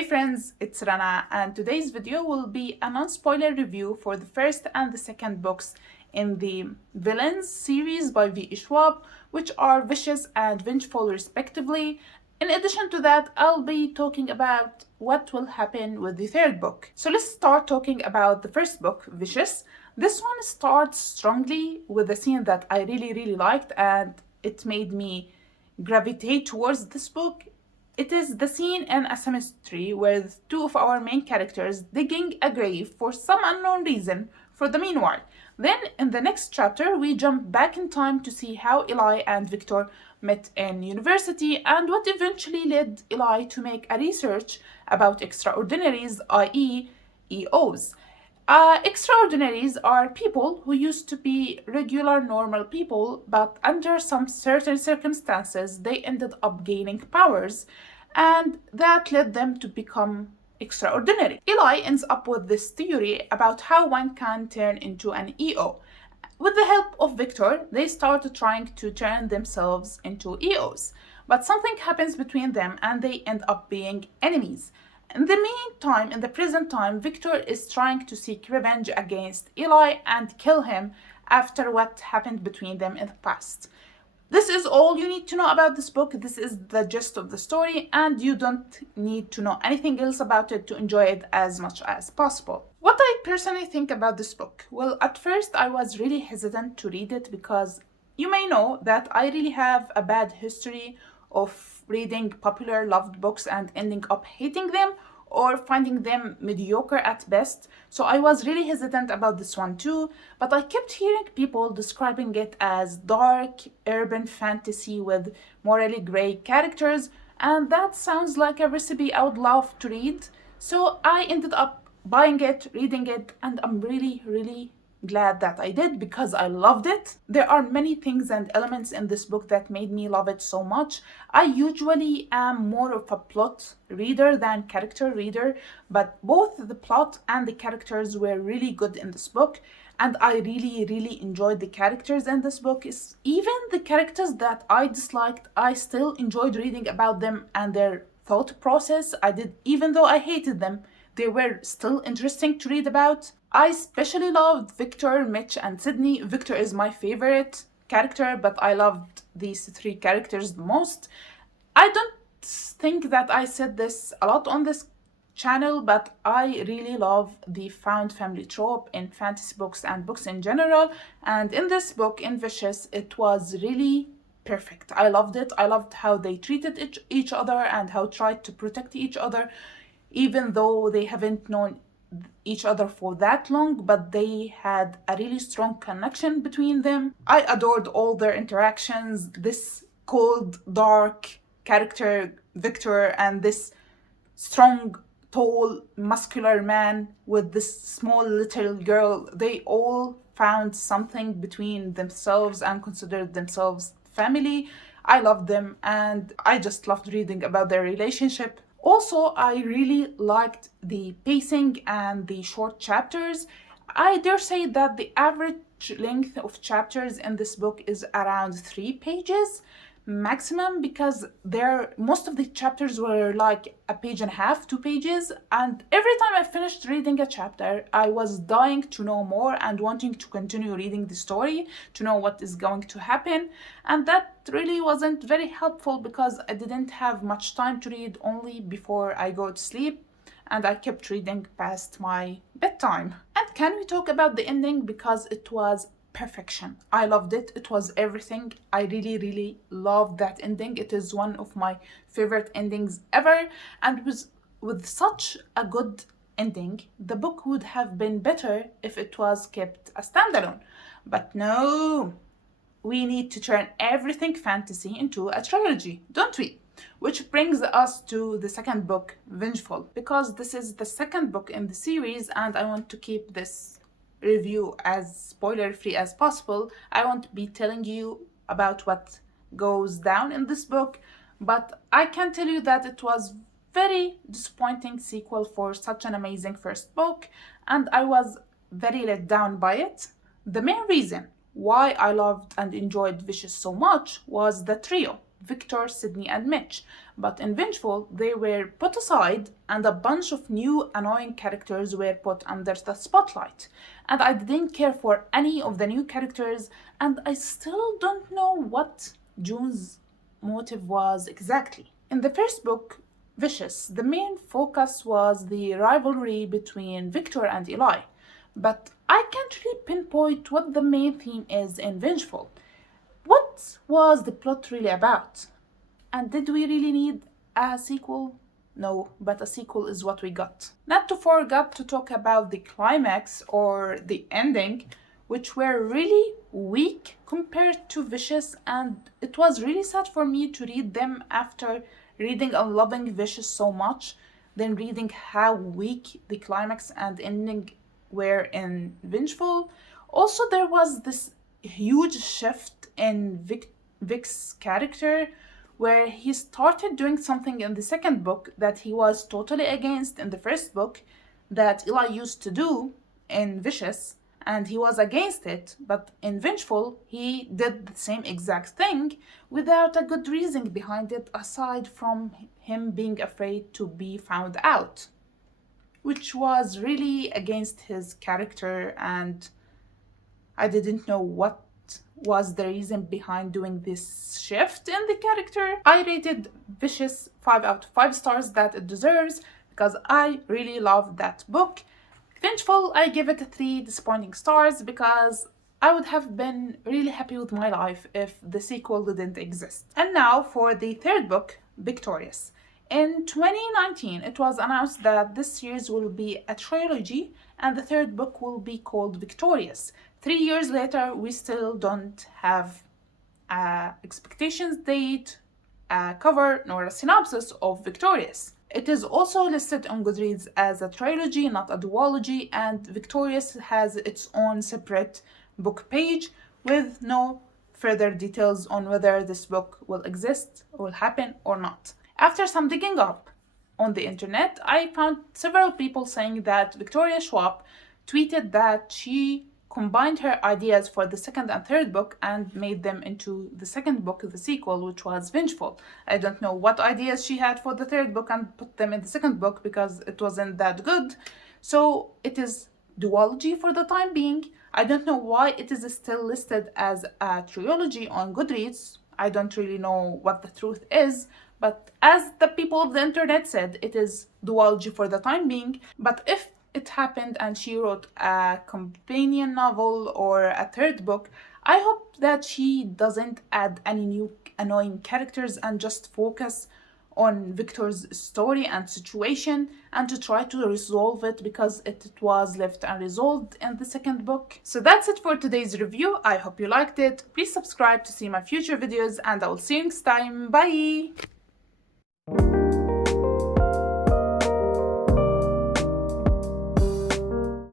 Hey friends, it's Rana, and today's video will be a non-spoiler review for the first and the second books in the Villains series by V. Shwab, which are Vicious and Vengeful respectively. In addition to that, I'll be talking about what will happen with the third book. So let's start talking about the first book, Vicious. This one starts strongly with a scene that I really liked, and it made me gravitate towards this book. It is the scene in a cemetery with two of our main characters digging a grave for some unknown reason for the meanwhile. Then in the next chapter, we jump back in time to see how Eli and Victor met in university and what eventually led Eli to make a research about extraordinaries, i.e. EOs. Extraordinaries are people who used to be regular, normal people, but under some certain circumstances, they ended up gaining powers, and that led them to become extraordinary. Eli ends up with this theory about how one can turn into an EO. With the help of Victor, they start trying to turn themselves into EOs, but something happens between them and they end up being enemies. In the meantime, in the present time, Victor is trying to seek revenge against Eli and kill him after what happened between them in the past. This is all you need to know about this book. This is the gist of the story, and you don't need to know anything else about it to enjoy it as much as possible. What I personally think about this book? Well, at first I was really hesitant to read it because you may know that I really have a bad history of reading popular loved books and ending up hating them or finding them mediocre at best. So I was really hesitant about this one too, but I kept hearing people describing it as dark urban fantasy with morally gray characters, and that sounds like a recipe I would love to read. So I ended up buying it, reading it, and I'm really glad that I did because I loved it. There are many things and elements in this book that made me love it so much. I usually am more of a plot reader than character reader, but both the plot and the characters were really good in this book, and I really enjoyed the characters in this book. Even the characters that I disliked, I still enjoyed reading about them and their thought process. I did, even though I hated them, they were still interesting to read about. I especially loved Victor, Mitch, and Sydney. Victor is my favorite character, but I loved these three characters the most. I don't think that I said this a lot on this channel, but I really love the found family trope in fantasy books and books in general. And in this book, in Vicious, it was really perfect. I loved it. I loved how they treated each other and how tried to protect each other, even though they haven't known each other for that long, but they had a really strong connection between them. I adored all their interactions. This cold, dark character, Victor, and this strong, tall, muscular man with this small little girl, they all found something between themselves and considered themselves family. I loved them, and I just loved reading about their relationship. Also, I really liked the pacing and the short chapters. I dare say that the average length of chapters in this book is around 3 pages maximum, because most of the chapters were like a page and a half, 2 pages, and every time I finished reading a chapter, I was dying to know more and wanting to continue reading the story to know what is going to happen, and that really wasn't very helpful because I didn't have much time to read only before I go to sleep, and I kept reading past my bedtime. And can we talk about the ending, because it was perfection. I loved it. It was everything. I really loved that ending. It is one of my favorite endings ever, and with such a good ending, the book would have been better if it was kept a standalone. But no, we need to turn everything fantasy into a trilogy, don't we? Which brings us to the second book, Vengeful, because this is the second book in the series and I want to keep this review as spoiler free as possible. I won't be telling you about what goes down in this book, but I can tell you that it was very disappointing sequel for such an amazing first book, and I was very let down by it. The main reason why I loved and enjoyed Vicious so much was the trio. Victor, Sydney, and Mitch. But in Vengeful, they were put aside and a bunch of new annoying characters were put under the spotlight. And I didn't care for any of the new characters, and I still don't know what June's motive was exactly. In the first book, Vicious, the main focus was the rivalry between Victor and Eli. But I can't really pinpoint what the main theme is in Vengeful. What was the plot really about? And did we really need a sequel? No, but a sequel is what we got. Not to forget to talk about the climax or the ending, which were really weak compared to Vicious, and it was really sad for me to read them after reading and loving Vicious so much, then reading how weak the climax and ending were in Vengeful. Also, there was this huge shift in Vic's character, where he started doing something in the second book that he was totally against in the first book, that Eli used to do in Vicious, and he was against it, but in Vengeful, he did the same exact thing without a good reason behind it, aside from him being afraid to be found out, which was really against his character, and I didn't know what was the reason behind doing this shift in the character. I rated Vicious 5 out of 5 stars that it deserves because I really loved that book. Vengeful, I give it 3 disappointing stars because I would have been really happy with my life if the sequel didn't exist. And now for the third book, Victorious. In 2019, it was announced that this series will be a trilogy and the third book will be called Victorious. 3 years later, we still don't have an expectations date, a cover, nor a synopsis of Victorious. It is also listed on Goodreads as a trilogy, not a duology, and Victorious has its own separate book page with no further details on whether this book will exist, will happen, or not. After some digging up on the internet, I found several people saying that Victoria Shwab tweeted that she combined her ideas for the second and third book and made them into the second book, the sequel, which was Vengeful. I don't know what ideas she had for the third book and put them in the second book because it wasn't that good. So it is duology for the time being. I don't know why it is still listed as a trilogy on Goodreads. I don't really know what the truth is, but as the people of the internet said, it is duology for the time being. But if it happened and she wrote a companion novel or a third book, I hope that she doesn't add any new annoying characters and just focus on Victor's story and situation and to try to resolve it because it was left unresolved in the second book. So that's it for today's review. I hope you liked it. Please subscribe to see my future videos and I will see you next time. Bye!